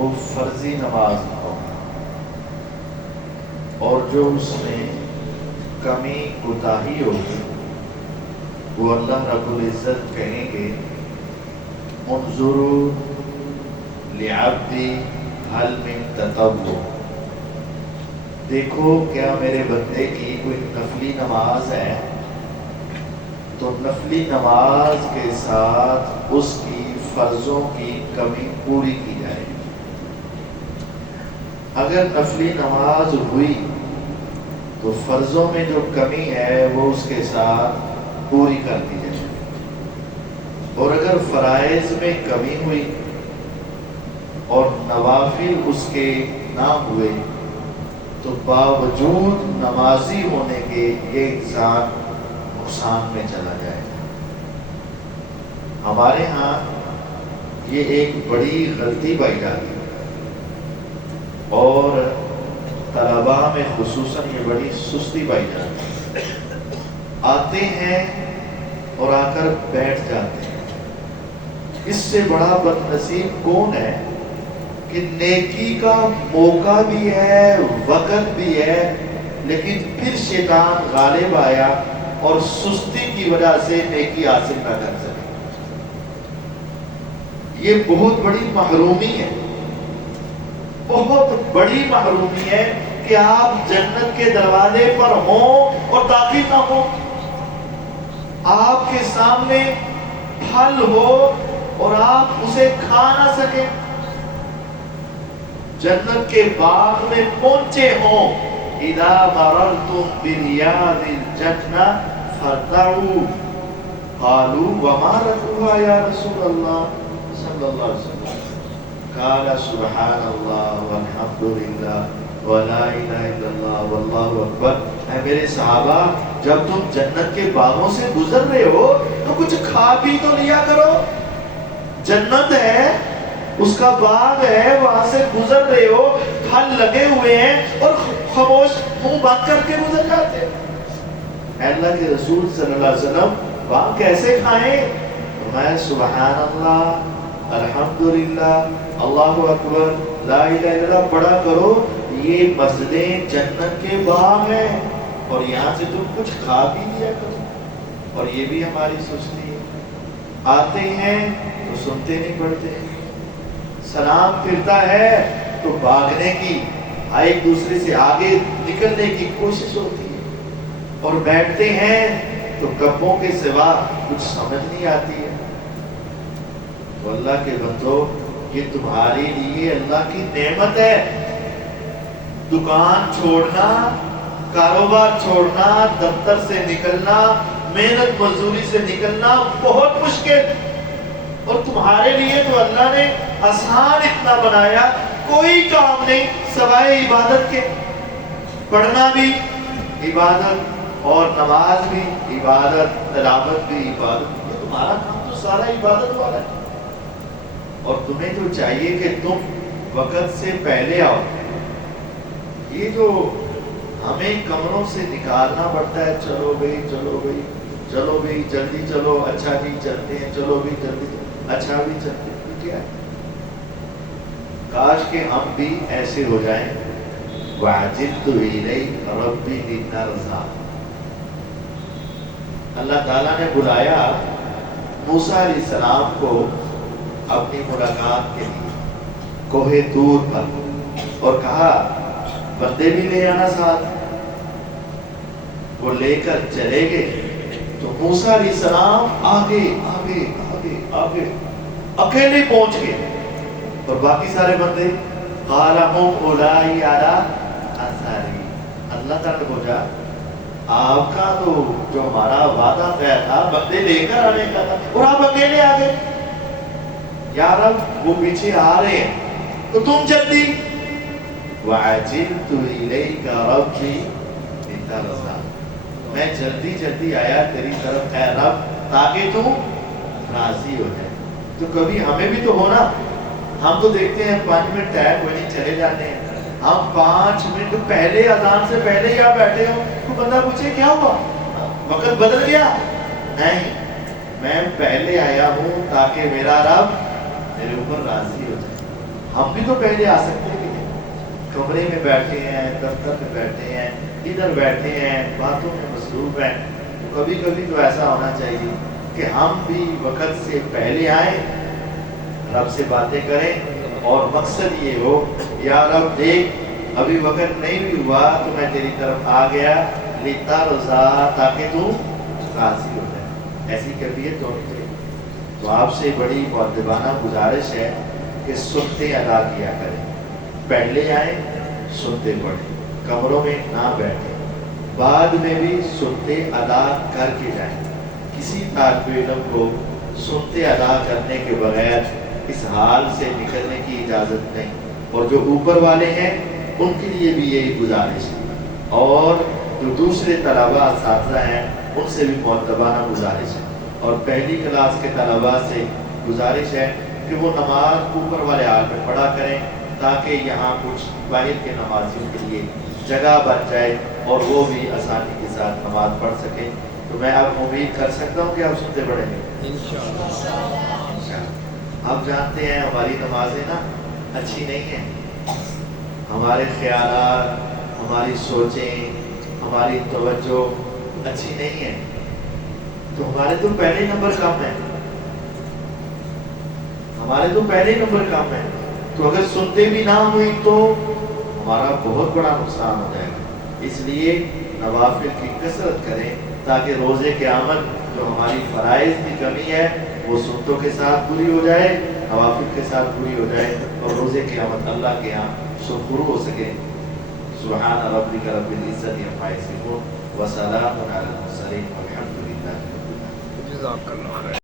وہ فرضی نماز ہوگا، اور جو اس میں کمی کوتاہی ہوگی وہ اللہ رب العزت کہیں گے انظروا لعبدی هل من تطوع، دیکھو کیا میرے بندے کی کوئی نفلی نماز ہے، تو نفلی نماز کے ساتھ اس کی فرضوں کی کمی پوری کی جائے گی۔ اگر نفلی نماز ہوئی تو فرضوں میں جو کمی ہے وہ اس کے ساتھ پوری کر دی جائے گی، اور اگر فرائض میں کمی ہوئی اور نوافل اس کے نہ ہوئے تو باوجود نمازی ہونے کے یہ انسان نقصان میں چلا جائے گا۔ ہمارے ہاں یہ ایک بڑی غلطی پائی جاتی ہے، اور طلباء میں خصوصاً یہ بڑی سستی پائی جاتی ہے۔ آتے ہیں اور آ کر بیٹھ جاتے ہیں۔ اس سے بڑا بد نصیب کون ہے کہ نیکی کا موقع بھی ہے، وقت بھی ہے، لیکن پھر شیطان غالب آیا اور سستی کی وجہ سے نیکی حاصل نہ کر سکے۔ یہ بہت بڑی محرومی ہے، بہت بڑی محرومی ہے کہ آپ جنت کے دروازے پر ہوں اور داخل نہ ہوں، آپ کے سامنے پھل ہو اور آپ اسے کھا نہ سکیں، جنت کے باغ میں پہنچے ہوں، اذا مررتم بریاض الجنہ فارتعوا قالوا وما ركوها یا رسول اللہ صلی اللہ علیہ وسلم، قال سبحان اللہ والحمد للہ ولا الہ الا اللہ واللہ اکبر۔ اے میرے صحابہ، جب تم جنت کے باغوں سے گزر رہے ہو تو کچھ کھا پی تو لیا کرو، جنت ہے، اس کا باغ ہے، وہاں سے گزر رہے ہو، پھل لگے ہوئے ہیں اور خاموش منہ بند کر کے گزر جاتے ہیں۔ اللہ کے رسول صلی اللہ علیہ وسلم وہاں کیسے کھائیں؟ فرمایا سبحان اللہ، الحمدللہ، اللہ اکبر، لا الہ الا اللہ پڑھا کرو، یہ مسجدیں جنت کے باغ ہیں اور یہاں سے تم کچھ کھا بھی لیا کرو۔ اور یہ بھی ہماری سستی ہے، آتے ہیں تو سنتے نہیں پڑھتے، سلام پھرتا ہے تو بھاگنے کی، ایک دوسرے سے آگے نکلنے کی کوشش ہوتی ہے، اور بیٹھتے ہیں تو گپوں کے سوا کچھ سمجھ نہیں آتی ہے۔ تو اللہ کے بندو، یہ تمہارے لیے اللہ کی نعمت ہے۔ دکان چھوڑنا، کاروبار چھوڑنا، دفتر سے نکلنا، محنت مزدوری سے نکلنا بہت مشکل، اور تمہارے لیے تو اللہ نے آسان اتنا بنایا، کوئی کام نہیں سوائے عبادت کے، پڑھنا بھی عبادت اور نماز بھی عبادت، تلاوت بھی عبادت، یہ تمہارا کام تو سارا عبادت والا ہے، اور تمہیں تو چاہیے کہ تم وقت سے پہلے آؤ۔ یہ جو ہمیں کمروں سے نکالنا پڑتا ہے، چلو بھئی چلو بھئی چلو بھئی جلدی چلو، اچھا جی چلتے ہیں، چلو بھئی جلدی، اچھا بھی چلتے ہیں، کیا ہے؟ کاش کہ ہم بھی ایسے ہو جائیں۔ وَعَجِلْتُ إِلَيْكَ رَبِّ لِتَرْضَىٰ، اللہ تعالیٰ نے بلایا موسیٰ علیہ السلام کو اپنی ملاقات کے لیے کوہ طور پر، اور کہا بندے بھی لے آنا ساتھ۔ وہ لے کر چلے گئے تو موسیٰ علیہ السلام آگے آگے آگے آگے اکیلے پہنچ گئے، اور باقی سارے بندے قَالَ هُمْ أُولَٰئِ عَلَىٰ آثَارِي، اللہ تعالیٰ نے پوچھا آپ کا تو جو ہمارا وعدہ طے تھا بندے لے کر آنے کا تھا، اور آپ اکیلے آ گئے، یا رب وہ پیچھے آ رہے ہیں تو تم جلدی۔ وَعَجِلْتُ إِلَيْكَ رَبِّ لِتَرْضَىٰ، میں جلدی جلدی آیا تیری طرف اے رب تاکہ تو راضی ہو جائے۔ تو کبھی ہمیں بھی تو ہونا، ہم تو دیکھتے ہیں 5 منٹ ٹائم ہوئی چلے جاتے ہیں، ہم 5 منٹ پہلے اذان سے پہلے یا بیٹھے ہوں تو بندہ پوچھے کیا ہوا، وقت بدل گیا؟ نہیں، میں پہلے آیا ہوں تاکہ میرا رب میرے اوپر راضی ہو جائے۔ ہم بھی تو پہلے آ سکتے ہیں، کمرے میں بیٹھے ہیں، دفتر میں بیٹھے ہیں، ادھر بیٹھے ہیں، باتوں میں مصروف ہیں، تو کبھی کبھی تو ایسا ہونا چاہیے کہ ہم بھی وقت سے پہلے آئیں، رب سے باتیں کریں، اور مقصد یہ ہو یا رب دیکھ ابھی وقت نہیں بھی ہوا تو میں تیری طرف آ گیا لیتا رضا تاکہ تو راضی ہو جائے، ایسی کیفیت ہونی چاہیے۔ تو آپ سے بڑی مؤدبانہ گزارش ہے کہ سنتے ادا کیا کریں، پہلے آئیں سنتے پڑھیں، کمروں میں نہ بیٹھیں، بعد میں بھی سنتے ادا کر کے جائیں۔ کسی طالب علم کو سنتے ادا کرنے کے بغیر اس حال سے نکلنے کی اجازت نہیں، اور جو اوپر والے ہیں ان کے لیے بھی یہی گزارش ہے، اور جو دوسرے طلباء اساتذہ ہیں ان سے بھی مؤدبانہ گزارش ہے، اور پہلی کلاس کے طلباء سے گزارش ہے کہ وہ نماز اوپر والے حال میں پڑھا کریں تاکہ یہاں کچھ باہر کے نمازیوں کے لیے جگہ بن جائے اور وہ بھی آسانی کے ساتھ نماز پڑھ سکیں۔ تو میں اب امید کر سکتا ہوں کہ آپ سنتے پڑھیں گے انشاءاللہ۔ آپ جانتے ہیں ہماری نمازیں نا اچھی نہیں ہیں، ہمارے خیالات، ہماری سوچیں، ہماری توجہ اچھی نہیں ہے، تو ہمارے تو پہلے نمبر کم ہے، ہمارے تو پہلے نمبر کم ہے، تو اگر سنتے بھی نہ ہوئی تو ہمارا بہت بڑا نقصان ہو جائے گا۔ اس لیے نوافل کی کثرت کریں تاکہ روز قیامت جو ہماری فرائض کی کمی ہے وہ سنتوں کے ساتھ پوری ہو جائے، نوافل کے ساتھ پوری ہو جائے، اور روز قیامت اللہ کے ہاں سرخرو ہو سکے۔ سبحان ربک رب العزت عما یصفون وسلام علی المرسلین والحمد للہ۔ جزاک اللہ خیر۔